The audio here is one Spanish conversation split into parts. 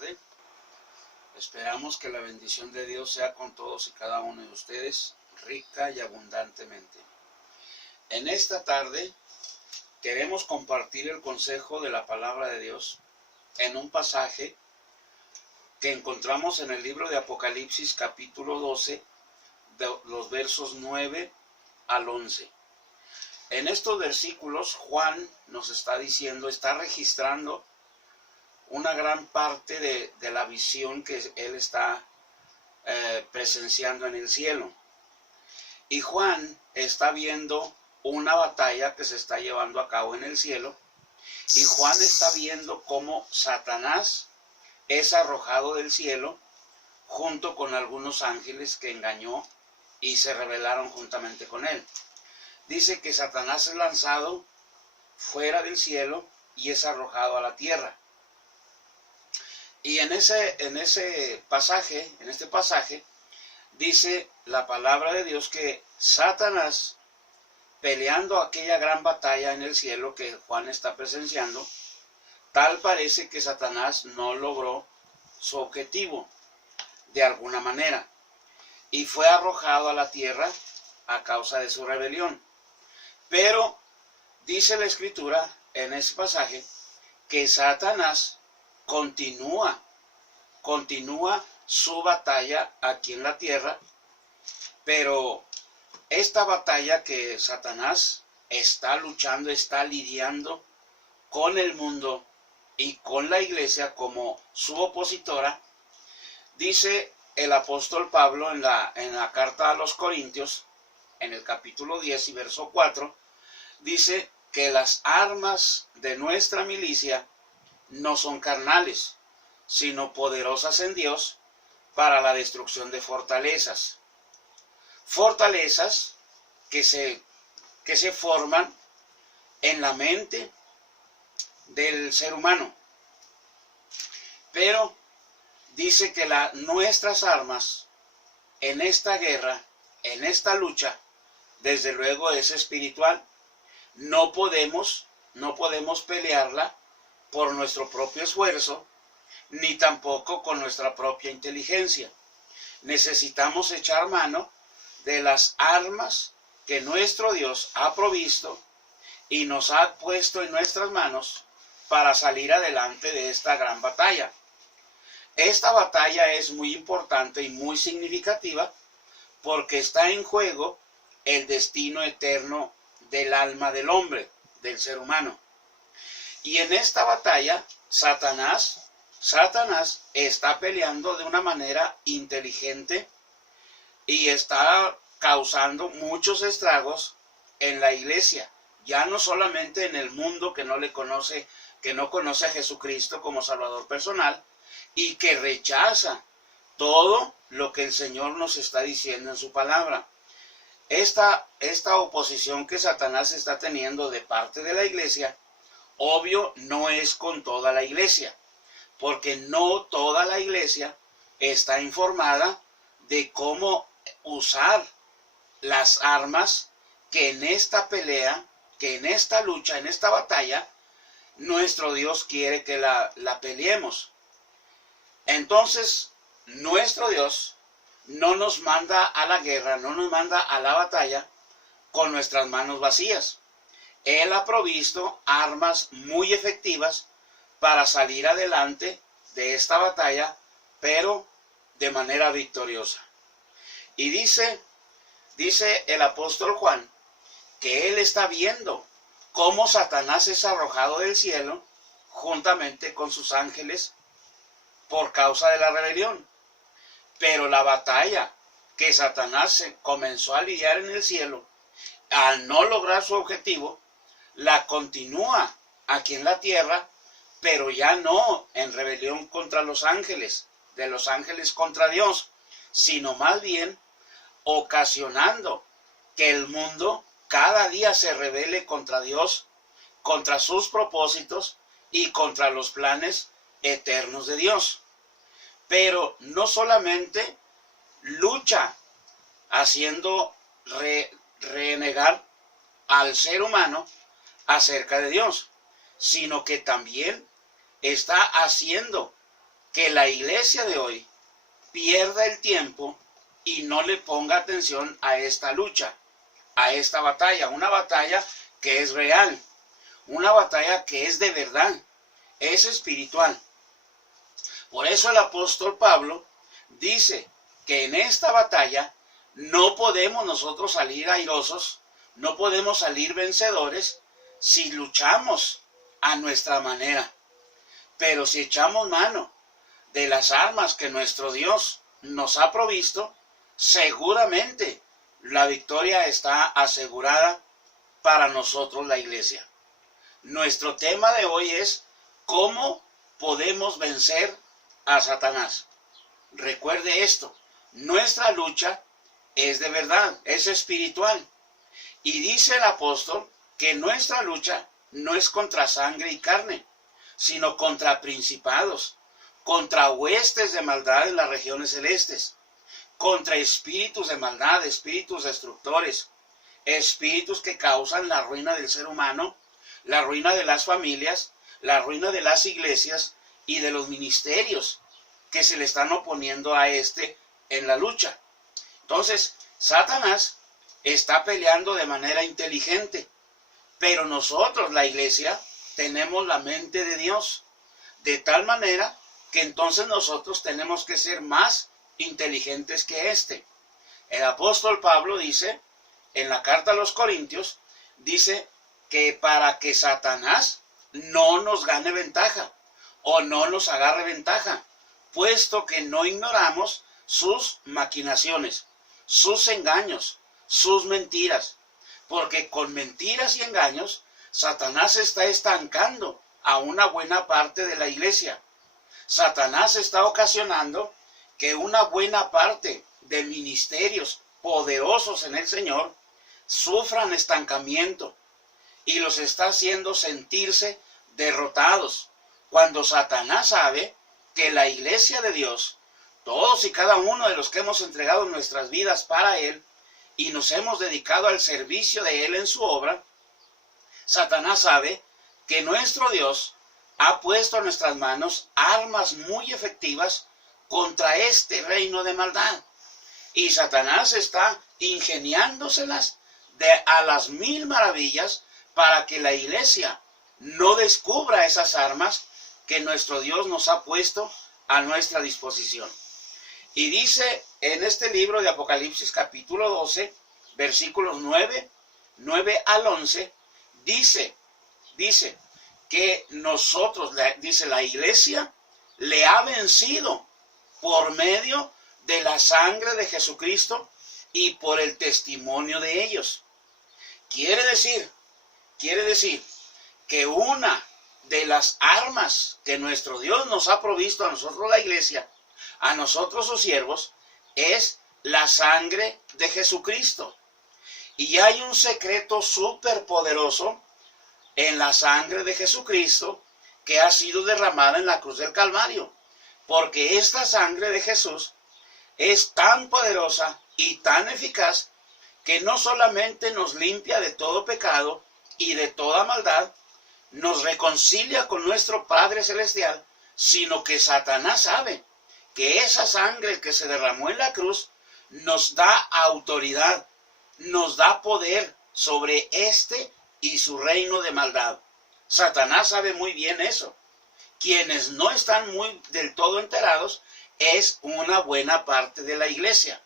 tarde. Esperamos que la bendición de Dios sea con todos y cada uno de ustedes, rica y abundantemente. En esta tarde queremos compartir el consejo de la palabra de Dios en un pasaje que encontramos en el libro de Apocalipsis capítulo 12, de los versos 9 al 11. En estos versículos Juan nos está diciendo, está registrando una gran parte de la visión que él está presenciando en el cielo. Y Juan está viendo una batalla que se está llevando a cabo en el cielo. Y Juan está viendo cómo Satanás es arrojado del cielo junto con algunos ángeles que engañó y se rebelaron juntamente con él. Dice que Satanás es lanzado fuera del cielo y es arrojado a la tierra. Y en este pasaje, dice la palabra de Dios que Satanás, peleando aquella gran batalla en el cielo que Juan está presenciando, tal parece que Satanás no logró su objetivo de alguna manera y fue arrojado a la tierra a causa de su rebelión. Pero dice la Escritura en ese pasaje que Satanás continúa su batalla aquí en la tierra, pero esta batalla que Satanás está luchando, está lidiando con el mundo y con la iglesia como su opositora, dice el apóstol Pablo en la carta a los Corintios, en el capítulo 10 y verso 4, dice que las armas de nuestra milicia no son carnales, sino poderosas en Dios para la destrucción de fortalezas. Fortalezas que se forman en la mente del ser humano. Pero dice que nuestras armas en esta guerra, en esta lucha, desde luego es espiritual. No podemos pelearla por nuestro propio esfuerzo, ni tampoco con nuestra propia inteligencia. Necesitamos echar mano de las armas que nuestro Dios ha provisto y nos ha puesto en nuestras manos para salir adelante de esta gran batalla. Esta batalla es muy importante y muy significativa porque está en juego el destino eterno del alma del hombre, del ser humano. Y en esta batalla, Satanás está peleando de una manera inteligente y está causando muchos estragos en la iglesia, ya no solamente en el mundo que no conoce a Jesucristo como Salvador personal y que rechaza todo lo que el Señor nos está diciendo en su palabra. Esta oposición que Satanás está teniendo de parte de la iglesia, obvio, no es con toda la iglesia, porque no toda la iglesia está informada de cómo usar las armas que en esta pelea, que en esta lucha, en esta batalla, nuestro Dios quiere que la peleemos. Entonces, nuestro Dios no nos manda a la guerra, no nos manda a la batalla con nuestras manos vacías. Él ha provisto armas muy efectivas para salir adelante de esta batalla, pero de manera victoriosa. Y dice el apóstol Juan que él está viendo cómo Satanás es arrojado del cielo juntamente con sus ángeles por causa de la rebelión. Pero la batalla que Satanás comenzó a lidiar en el cielo, al no lograr su objetivo, la continúa aquí en la tierra, pero ya no en rebelión contra los ángeles, de los ángeles contra Dios, sino más bien ocasionando que el mundo cada día se rebele contra Dios, contra sus propósitos y contra los planes eternos de Dios. Pero no solamente lucha haciendo renegar al ser humano acerca de Dios, sino que también está haciendo que la iglesia de hoy pierda el tiempo y no le ponga atención a esta lucha, a esta batalla, una batalla que es real, una batalla que es de verdad, es espiritual. Por eso el apóstol Pablo dice que en esta batalla no podemos nosotros salir airosos, no podemos salir vencedores si luchamos a nuestra manera. Pero si echamos mano de las armas que nuestro Dios nos ha provisto, seguramente la victoria está asegurada para nosotros, la iglesia. Nuestro tema de hoy es cómo podemos vencer a Satanás. Recuerde esto, nuestra lucha es de verdad, es espiritual. Y dice el apóstol que nuestra lucha no es contra sangre y carne, sino contra principados, contra huestes de maldad en las regiones celestes, contra espíritus de maldad, espíritus destructores, espíritus que causan la ruina del ser humano, la ruina de las familias, la ruina de las iglesias y de los ministerios que se le están oponiendo a en la lucha. Entonces, Satanás está peleando de manera inteligente, pero nosotros, la iglesia, tenemos la mente de Dios, de tal manera que entonces nosotros tenemos que ser más inteligentes que El apóstol Pablo dice, en la carta a los Corintios, dice que para que Satanás no nos gane ventaja o no nos agarre ventaja, puesto que no ignoramos sus maquinaciones, sus engaños, sus mentiras, porque con mentiras y engaños Satanás está estancando a una buena parte de la iglesia. Satanás está ocasionando que una buena parte de ministerios poderosos en el Señor sufran estancamiento y los está haciendo sentirse derrotados, cuando Satanás sabe que la iglesia de Dios, todos y cada uno de los que hemos entregado nuestras vidas para Él y nos hemos dedicado al servicio de Él en su obra, Satanás sabe que nuestro Dios ha puesto en nuestras manos armas muy efectivas contra este reino de maldad. Y Satanás está ingeniándoselas a las mil maravillas para que la iglesia no descubra esas armas que nuestro Dios nos ha puesto a nuestra disposición. Y dice en este libro de Apocalipsis capítulo 12, versículos 9 al 11, dice que nosotros, dice la iglesia, le ha vencido por medio de la sangre de Jesucristo y por el testimonio de ellos. Quiere decir que una de las armas que nuestro Dios nos ha provisto a nosotros, la iglesia, a nosotros sus siervos, es la sangre de Jesucristo. Y hay un secreto súper poderoso en la sangre de Jesucristo que ha sido derramada en la cruz del Calvario. Porque esta sangre de Jesús es tan poderosa y tan eficaz que no solamente nos limpia de todo pecado y de toda maldad, nos reconcilia con nuestro Padre Celestial, sino que Satanás sabe que esa sangre que se derramó en la cruz nos da autoridad, nos da poder sobre y su reino de maldad. Satanás sabe muy bien eso. Quienes no están muy del todo enterados es una buena parte de la iglesia.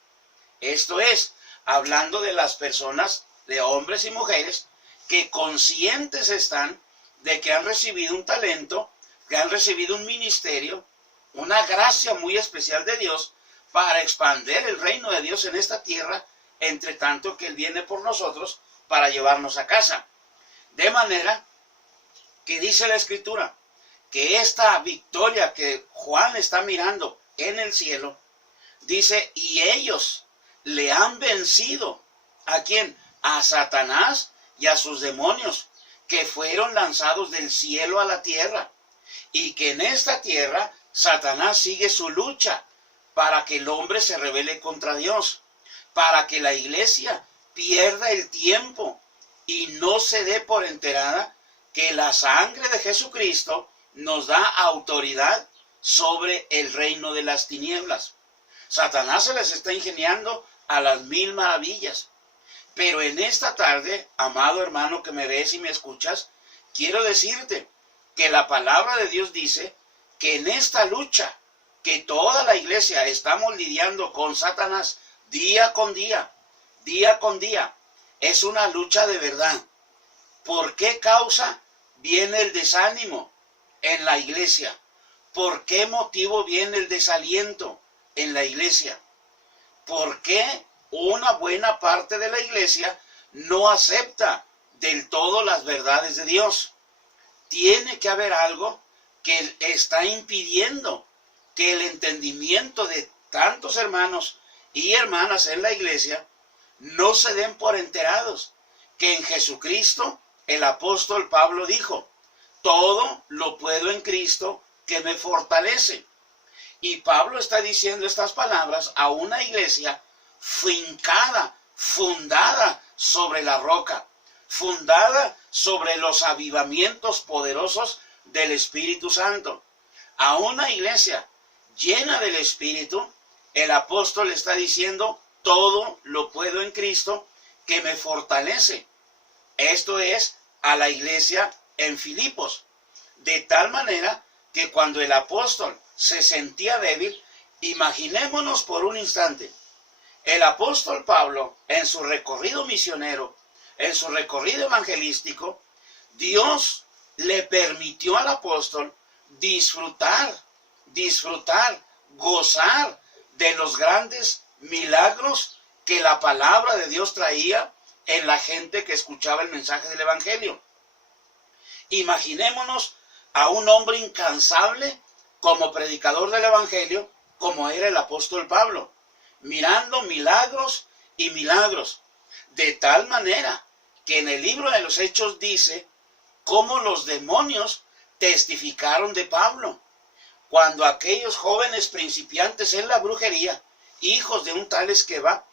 Esto es, hablando de las personas, de hombres y mujeres, que conscientes están de que han recibido un talento, que han recibido un ministerio, una gracia muy especial de Dios para expandir el reino de Dios en esta tierra, entre tanto que Él viene por nosotros para llevarnos a casa. De manera que dice la Escritura que esta victoria que Juan está mirando en el cielo, dice, y ellos le han vencido. ¿A quién? A Satanás y a sus demonios, que fueron lanzados del cielo a la tierra. Y que en esta tierra Satanás sigue su lucha para que el hombre se rebele contra Dios, para que la iglesia pierda el tiempo y no se dé por enterada que la sangre de Jesucristo nos da autoridad sobre el reino de las tinieblas. Satanás se les está ingeniando a las mil maravillas. Pero en esta tarde, amado hermano que me ves y me escuchas, quiero decirte que la palabra de Dios dice que en esta lucha que toda la iglesia estamos lidiando con Satanás día con día, es una lucha de verdad. ¿Por qué causa viene el desánimo en la iglesia? ¿Por qué motivo viene el desaliento en la iglesia? ¿Por qué una buena parte de la iglesia no acepta del todo las verdades de Dios? Tiene que haber algo que está impidiendo que el entendimiento de tantos hermanos y hermanas en la iglesia no se den por enterados que en Jesucristo el apóstol Pablo dijo: todo lo puedo en Cristo que me fortalece. Y Pablo está diciendo estas palabras a una iglesia fincada, fundada sobre la roca, fundada sobre los avivamientos poderosos del Espíritu Santo. A una iglesia llena del Espíritu, el apóstol está diciendo: todo lo puedo en Cristo que me fortalece. Esto es a la iglesia en Filipos. De tal manera que cuando el apóstol se sentía débil, imaginémonos por un instante, el apóstol Pablo en su recorrido misionero, en su recorrido evangelístico, Dios le permitió al apóstol disfrutar, gozar de los grandes milagros que la palabra de Dios traía en la gente que escuchaba el mensaje del evangelio. Imaginémonos a un hombre incansable como predicador del evangelio, como era el apóstol Pablo, mirando milagros y milagros, de tal manera que en el libro de los Hechos dice cómo los demonios testificaron de Pablo. Cuando aquellos jóvenes principiantes en la brujería, hijos de un tal Esqueva,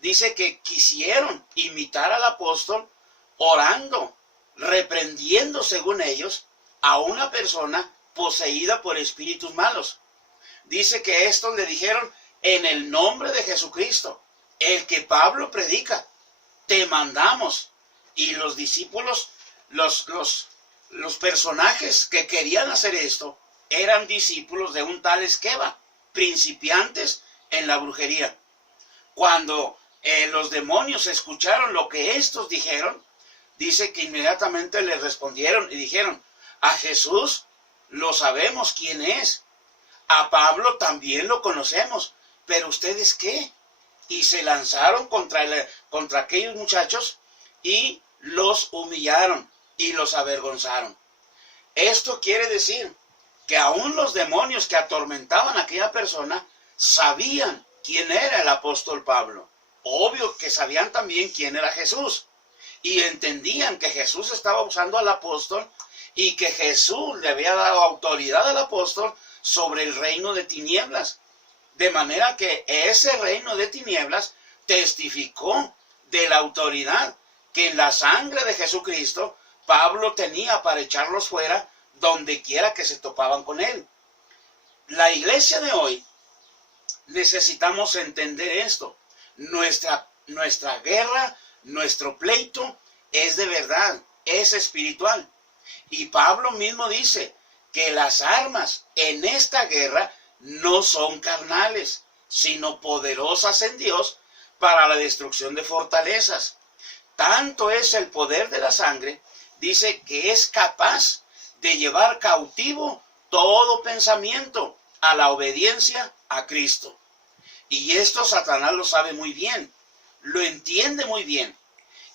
dice que quisieron imitar al apóstol orando, reprendiendo según ellos a una persona poseída por espíritus malos. Dice que estos le dijeron: en el nombre de Jesucristo, el que Pablo predica, te mandamos. Y los discípulos, los personajes que querían hacer esto, eran discípulos de un tal Esqueva, principiantes en la brujería. Cuando los demonios escucharon lo que estos dijeron, dice que inmediatamente les respondieron y dijeron: a Jesús lo sabemos quién es, a Pablo también lo conocemos, pero ¿ustedes qué? Y se lanzaron contra aquellos muchachos y los humillaron y los avergonzaron. Esto quiere decir que aún los demonios que atormentaban a aquella persona sabían quién era el apóstol Pablo. Obvio que sabían también quién era Jesús. Y entendían que Jesús estaba usando al apóstol y que Jesús le había dado autoridad al apóstol sobre el reino de tinieblas. De manera que ese reino de tinieblas testificó de la autoridad que en la sangre de Jesucristo Pablo tenía para echarlos fuera donde quiera que se topaban con él. La iglesia de hoy necesitamos entender esto. Nuestra guerra, nuestro pleito es de verdad, es espiritual. Y Pablo mismo dice que las armas en esta guerra no son carnales, sino poderosas en Dios para la destrucción de fortalezas. Tanto es el poder de la sangre, dice que es capaz de llevar cautivo todo pensamiento a la obediencia a Cristo. Y esto Satanás lo sabe muy bien, lo entiende muy bien.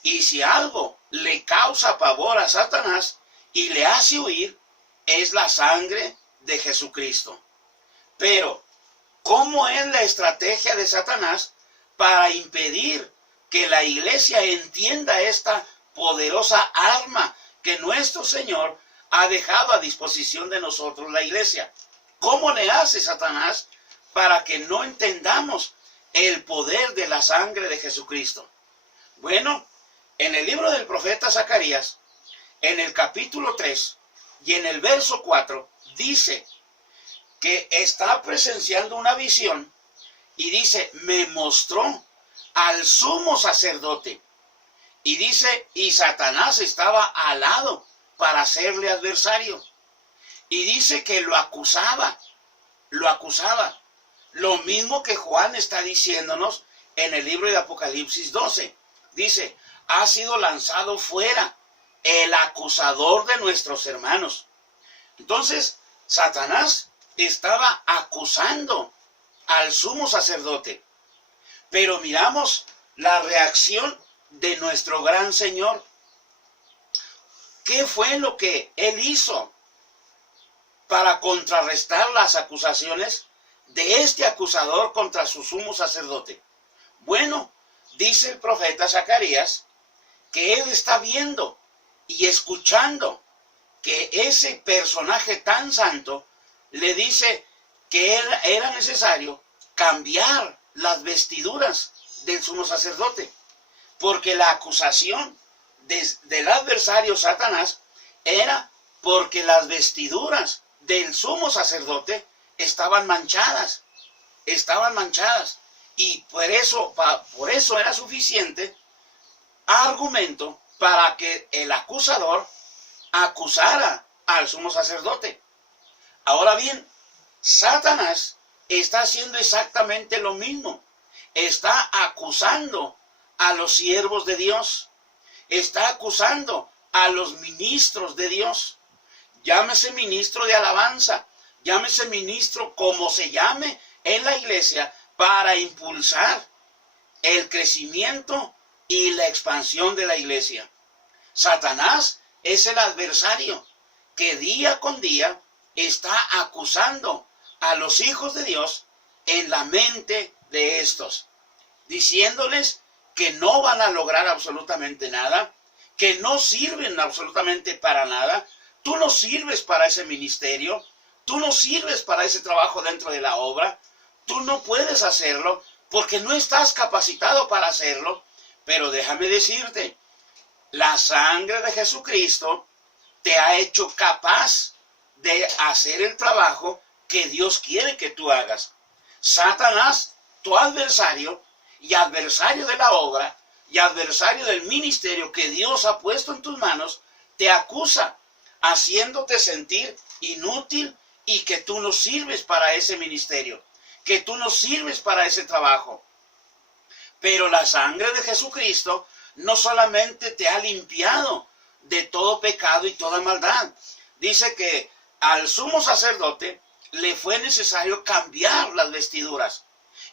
Y si algo le causa pavor a Satanás y le hace huir, es la sangre de Jesucristo. Pero, ¿cómo es la estrategia de Satanás para impedir que la iglesia entienda esta poderosa arma que nuestro Señor ha dejado a disposición de nosotros, la iglesia? ¿Cómo le hace Satanás para que no entendamos el poder de la sangre de Jesucristo? Bueno, en el libro del profeta Zacarías, en el capítulo 3 y en el verso 4, dice: que está presenciando una visión y dice, me mostró al sumo sacerdote. Y dice, y Satanás estaba al lado para hacerle adversario. Y dice que lo acusaba. Lo mismo que Juan está diciéndonos en el libro de Apocalipsis 12. Dice, ha sido lanzado fuera el acusador de nuestros hermanos. Entonces, Satanás estaba acusando al sumo sacerdote. Pero miramos la reacción de nuestro gran Señor. ¿Qué fue lo que Él hizo para contrarrestar las acusaciones de este acusador contra su sumo sacerdote? Bueno, dice el profeta Zacarías que él está viendo y escuchando que ese personaje tan santo le dice que era necesario cambiar las vestiduras del sumo sacerdote, porque la acusación del adversario Satanás era porque las vestiduras del sumo sacerdote estaban manchadas, y por eso era suficiente argumento para que el acusador acusara al sumo sacerdote. Ahora bien, Satanás está haciendo exactamente lo mismo. Está acusando a los siervos de Dios. Está acusando a los ministros de Dios. Llámese ministro de alabanza, llámese ministro como se llame en la iglesia, para impulsar el crecimiento y la expansión de la iglesia. Satanás es el adversario que día con día está acusando a los hijos de Dios en la mente de estos, diciéndoles que no van a lograr absolutamente nada, que no sirven absolutamente para nada. Tú no sirves para ese ministerio, tú no sirves para ese trabajo dentro de la obra, tú no puedes hacerlo porque no estás capacitado para hacerlo. Pero déjame decirte, la sangre de Jesucristo te ha hecho capaz de hacer el trabajo que Dios quiere que tú hagas. Satanás, tu adversario, y adversario de la obra, y adversario del ministerio que Dios ha puesto en tus manos, te acusa, haciéndote sentir inútil y que tú no sirves para ese ministerio, que tú no sirves para ese trabajo. Pero la sangre de Jesucristo no solamente te ha limpiado de todo pecado y toda maldad. Dice que al sumo sacerdote le fue necesario cambiar las vestiduras.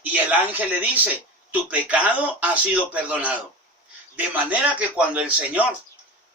Y el ángel le dice, tu pecado ha sido perdonado. De manera que cuando el Señor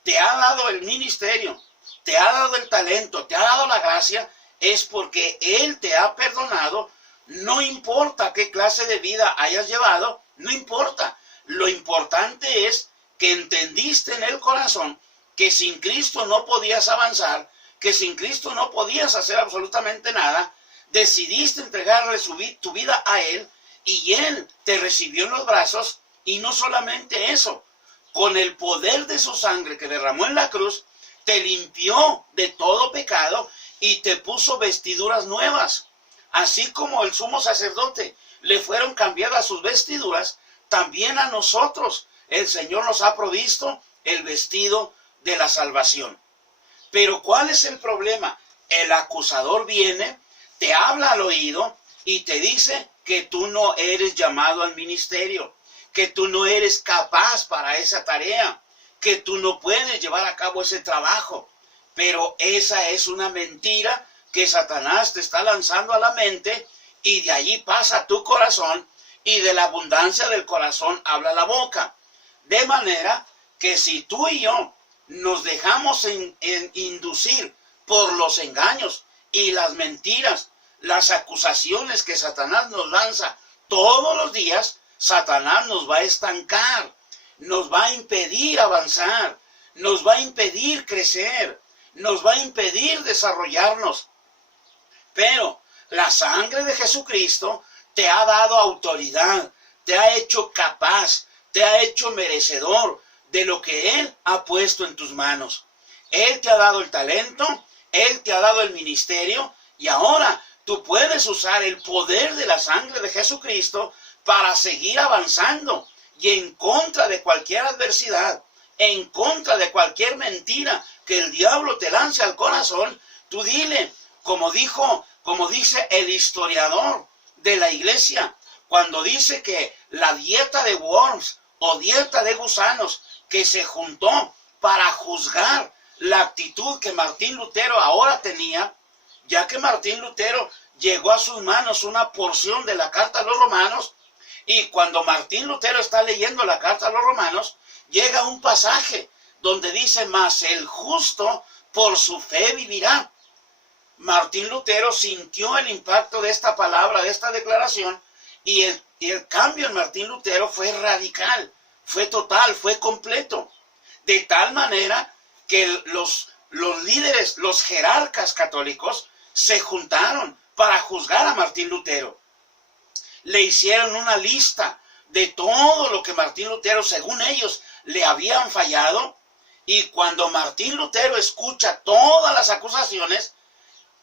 te ha dado el ministerio, te ha dado el talento, te ha dado la gracia, es porque Él te ha perdonado. No importa qué clase de vida hayas llevado, no importa. Lo importante es que entendiste en el corazón que sin Cristo no podías avanzar, que sin Cristo no podías hacer absolutamente nada. Decidiste entregarle tu vida a Él y Él te recibió en los brazos. Y no solamente eso, con el poder de su sangre que derramó en la cruz, te limpió de todo pecado y te puso vestiduras nuevas. Así como el sumo sacerdote le fueron cambiadas sus vestiduras, también a nosotros el Señor nos ha provisto el vestido de la salvación. Pero ¿cuál es el problema? El acusador viene, te habla al oído y te dice que tú no eres llamado al ministerio, que tú no eres capaz para esa tarea, que tú no puedes llevar a cabo ese trabajo. Pero esa es una mentira que Satanás te está lanzando a la mente, y de allí pasa a tu corazón, y de la abundancia del corazón habla la boca. De manera que si tú y yo nos dejamos inducir por los engaños y las mentiras, las acusaciones que Satanás nos lanza todos los días, Satanás nos va a estancar, nos va a impedir avanzar, nos va a impedir crecer, nos va a impedir desarrollarnos. Pero la sangre de Jesucristo te ha dado autoridad, te ha hecho capaz, te ha hecho merecedor de lo que Él ha puesto en tus manos. Él te ha dado el talento, Él te ha dado el ministerio, y ahora tú puedes usar el poder de la sangre de Jesucristo para seguir avanzando y en contra de cualquier adversidad, en contra de cualquier mentira que el diablo te lance al corazón. Tú dile, como dice el historiador de la iglesia, cuando dice que la dieta de worms o dieta de gusanos que se juntó para juzgar la actitud que Martín Lutero ahora tenía, ya que Martín Lutero llegó a sus manos una porción de la carta a los romanos, y cuando Martín Lutero está leyendo la carta a los romanos, llega un pasaje donde dice, mas el justo por su fe vivirá. Martín Lutero sintió el impacto de esta palabra, de esta declaración, y el cambio en Martín Lutero fue radical, fue total, fue completo. De tal manera que los líderes, los jerarcas católicos, se juntaron para juzgar a Martín Lutero. Le hicieron una lista de todo lo que Martín Lutero, según ellos, le habían fallado. Y cuando Martín Lutero escucha todas las acusaciones,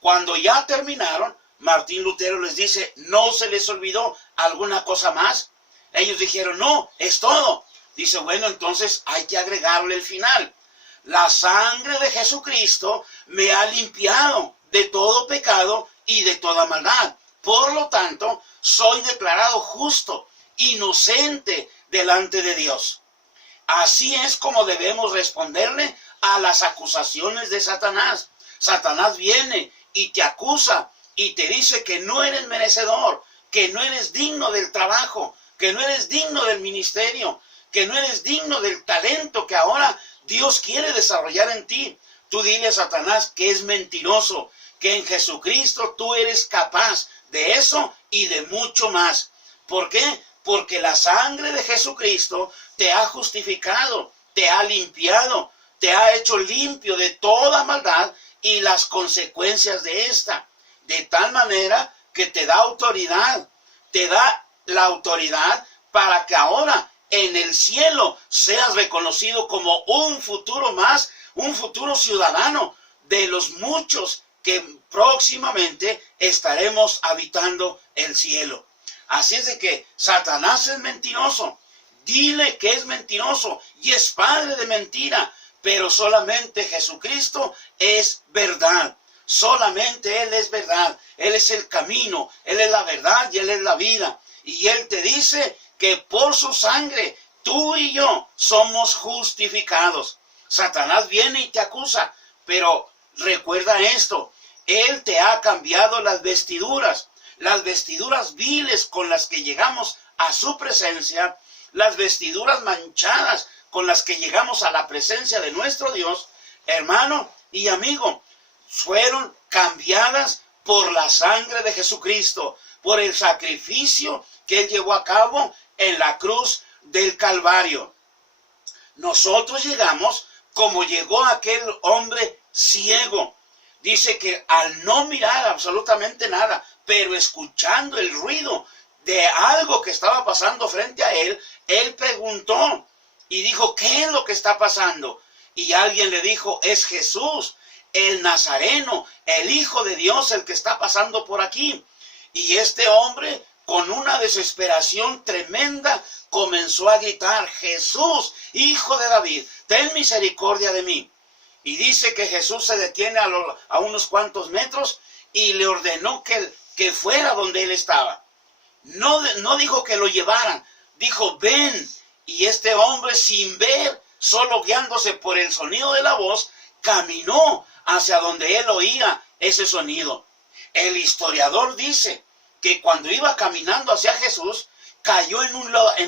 cuando ya terminaron, Martín Lutero les dice, ¿no se les olvidó alguna cosa más? Ellos dijeron, no, es todo. Dice, bueno, entonces hay que agregarle el final. La sangre de Jesucristo me ha limpiado de todo pecado y de toda maldad. Por lo tanto, soy declarado justo, inocente delante de Dios. Así es como debemos responderle a las acusaciones de Satanás. Satanás viene y te acusa y te dice que no eres merecedor, que no eres digno del trabajo, que no eres digno del ministerio, que no eres digno del talento que ahora Dios quiere desarrollar en ti. Tú dile a Satanás que es mentiroso, que en Jesucristo tú eres capaz de eso y de mucho más. ¿Por qué? Porque la sangre de Jesucristo te ha justificado, te ha limpiado, te ha hecho limpio de toda maldad y las consecuencias de esta. De tal manera que te da autoridad, te da la autoridad para que ahora en el cielo seas reconocido como un futuro más, un futuro ciudadano de los muchos que próximamente estaremos habitando el cielo. Así es de que Satanás es mentiroso. Dile que es mentiroso y es padre de mentira, pero solamente Jesucristo es verdad. Solamente Él es verdad. Él es el camino, Él es la verdad y Él es la vida. Y Él te dice que por su sangre tú y yo somos justificados. Satanás viene y te acusa, pero recuerda esto, Él te ha cambiado las vestiduras viles con las que llegamos a su presencia, las vestiduras manchadas con las que llegamos a la presencia de nuestro Dios, hermano y amigo, fueron cambiadas por la sangre de Jesucristo, por el sacrificio que Él llevó a cabo en la cruz del Calvario. Nosotros llegamos como llegó aquel hombre ciego. Dice que al no mirar absolutamente nada, pero escuchando el ruido de algo que estaba pasando frente a él, él preguntó y dijo, ¿qué es lo que está pasando? Y alguien le dijo, es Jesús, el Nazareno, el Hijo de Dios, el que está pasando por aquí. Y este hombre, con una desesperación tremenda, comenzó a gritar, Jesús, Hijo de David, ten misericordia de mí. Y dice que Jesús se detiene a unos cuantos metros y le ordenó que fuera donde él estaba. No dijo que lo llevaran, dijo, ven. Y este hombre, sin ver, solo guiándose por el sonido de la voz, caminó hacia donde él oía ese sonido. El historiador dice que cuando iba caminando hacia Jesús, cayó en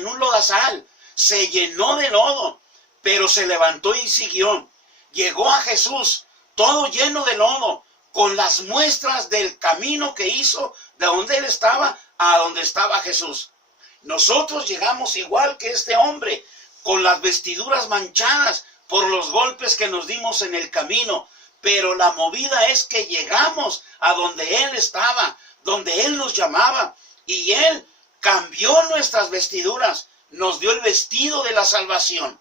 un lodazal, se llenó de lodo, pero se levantó y siguió. Llegó a Jesús, todo lleno de lodo, con las muestras del camino que hizo de donde él estaba a donde estaba Jesús. Nosotros llegamos igual que este hombre, con las vestiduras manchadas por los golpes que nos dimos en el camino, pero la movida es que llegamos a donde Él estaba, donde Él nos llamaba, y Él cambió nuestras vestiduras, nos dio el vestido de la salvación.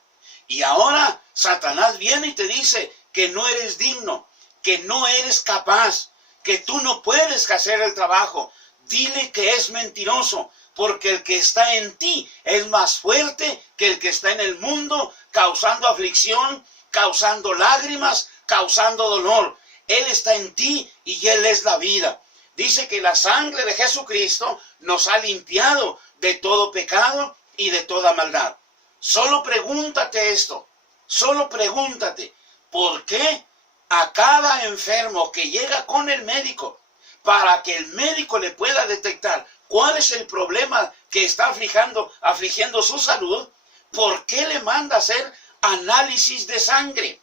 Y ahora Satanás viene y te dice que no eres digno, que no eres capaz, que tú no puedes hacer el trabajo. Dile que es mentiroso, porque el que está en ti es más fuerte que el que está en el mundo, causando aflicción, causando lágrimas, causando dolor. Él está en ti y Él es la vida. Dice que la sangre de Jesucristo nos ha limpiado de todo pecado y de toda maldad. Solo pregúntate esto, solo pregúntate, ¿por qué a cada enfermo que llega con el médico, para que el médico le pueda detectar cuál es el problema que está afligiendo su salud, por qué le manda a hacer análisis de sangre?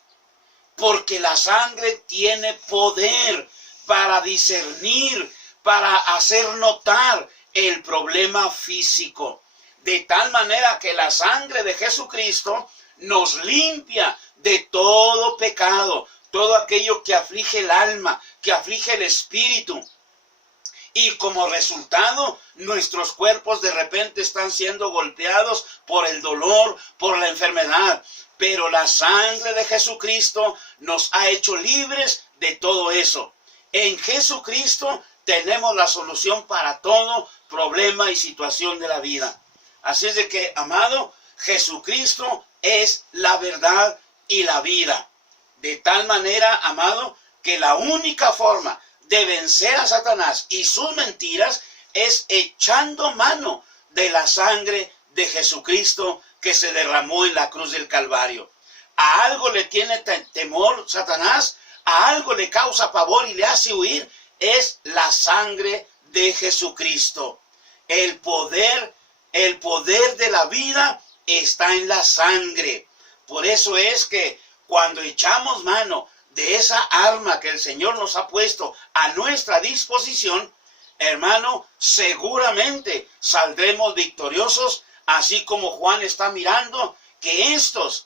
Porque la sangre tiene poder para discernir, para hacer notar el problema físico. De tal manera que la sangre de Jesucristo nos limpia de todo pecado, todo aquello que aflige el alma, que aflige el espíritu. Y como resultado, nuestros cuerpos de repente están siendo golpeados por el dolor, por la enfermedad. Pero la sangre de Jesucristo nos ha hecho libres de todo eso. En Jesucristo tenemos la solución para todo problema y situación de la vida. Así es de que, amado, Jesucristo es la verdad y la vida. De tal manera, amado, que la única forma de vencer a Satanás y sus mentiras es echando mano de la sangre de Jesucristo que se derramó en la cruz del Calvario. A algo le tiene temor Satanás, a algo le causa pavor y le hace huir, es la sangre de Jesucristo. El poder de la vida está en la sangre. Por eso es que cuando echamos mano de esa arma que el Señor nos ha puesto a nuestra disposición, hermano, seguramente saldremos victoriosos, así como Juan está mirando que estos,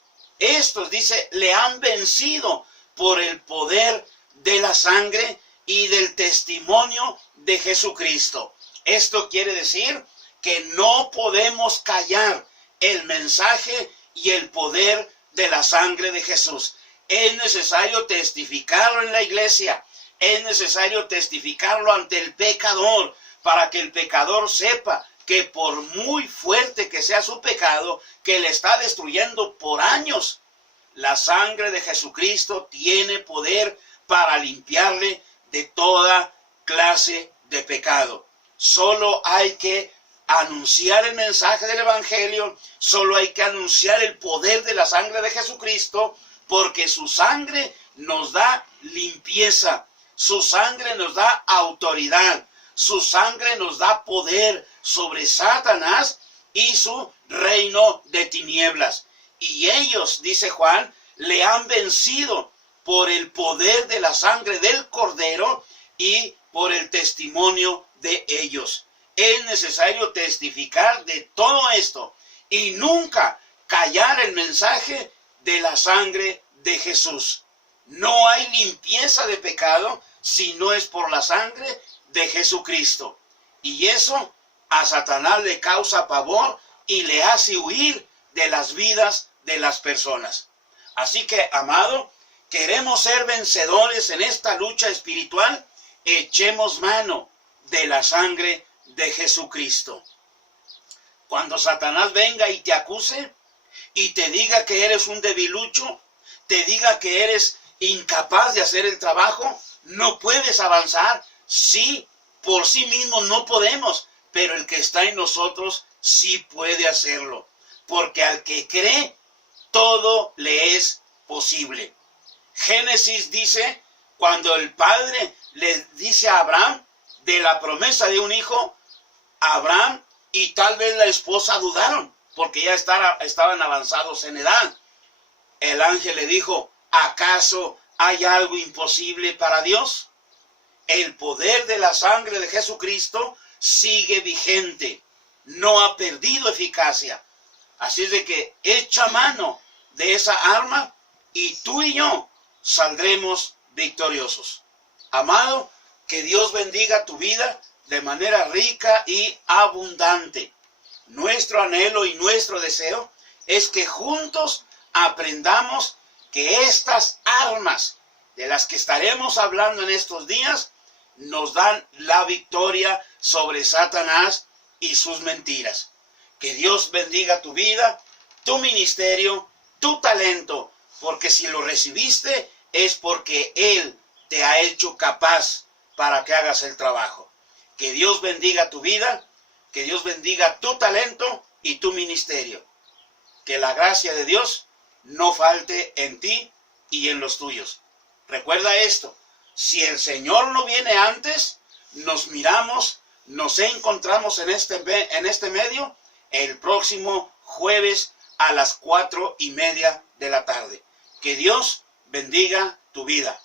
dice, le han vencido por el poder de la sangre y del testimonio de Jesucristo. Esto quiere decir que no podemos callar el mensaje y el poder de la sangre de Jesús. Es necesario testificarlo en la iglesia, es necesario testificarlo ante el pecador, para que el pecador sepa que por muy fuerte que sea su pecado, que le está destruyendo por años, la sangre de Jesucristo tiene poder para limpiarle de toda clase de pecado. Solo hay que anunciar el mensaje del Evangelio, solo hay que anunciar el poder de la sangre de Jesucristo, porque su sangre nos da limpieza, su sangre nos da autoridad, su sangre nos da poder sobre Satanás y su reino de tinieblas. Y ellos, dice Juan, le han vencido por el poder de la sangre del Cordero y por el testimonio de ellos. Es necesario testificar de todo esto y nunca callar el mensaje de la sangre de Jesús. No hay limpieza de pecado si no es por la sangre de Jesucristo. Y eso a Satanás le causa pavor y le hace huir de las vidas de las personas. Así que, amado, queremos ser vencedores en esta lucha espiritual, echemos mano de la sangre de Jesucristo. Cuando Satanás venga y te acuse y te diga que eres un debilucho, te diga que eres incapaz de hacer el trabajo, no puedes avanzar, sí, por sí mismo no podemos, pero el que está en nosotros sí puede hacerlo, porque al que cree, todo le es posible. Génesis dice, cuando el Padre le dice a Abraham de la promesa de un hijo, Abraham y tal vez la esposa dudaron, porque ya estaban avanzados en edad. El ángel le dijo, ¿acaso hay algo imposible para Dios? El poder de la sangre de Jesucristo sigue vigente, no ha perdido eficacia. Así es de que echa mano de esa arma y tú y yo saldremos victoriosos. Amado, que Dios bendiga tu vida de manera rica y abundante. Nuestro anhelo y nuestro deseo es que juntos aprendamos que estas armas de las que estaremos hablando en estos días nos dan la victoria sobre Satanás y sus mentiras. Que Dios bendiga tu vida, tu ministerio, tu talento, porque si lo recibiste es porque Él te ha hecho capaz para que hagas el trabajo. Que Dios bendiga tu vida, que Dios bendiga tu talento y tu ministerio. Que la gracia de Dios no falte en ti y en los tuyos. Recuerda esto, si el Señor no viene antes, nos miramos, nos encontramos en este medio el próximo jueves a las 4:30 de la tarde. Que Dios bendiga tu vida.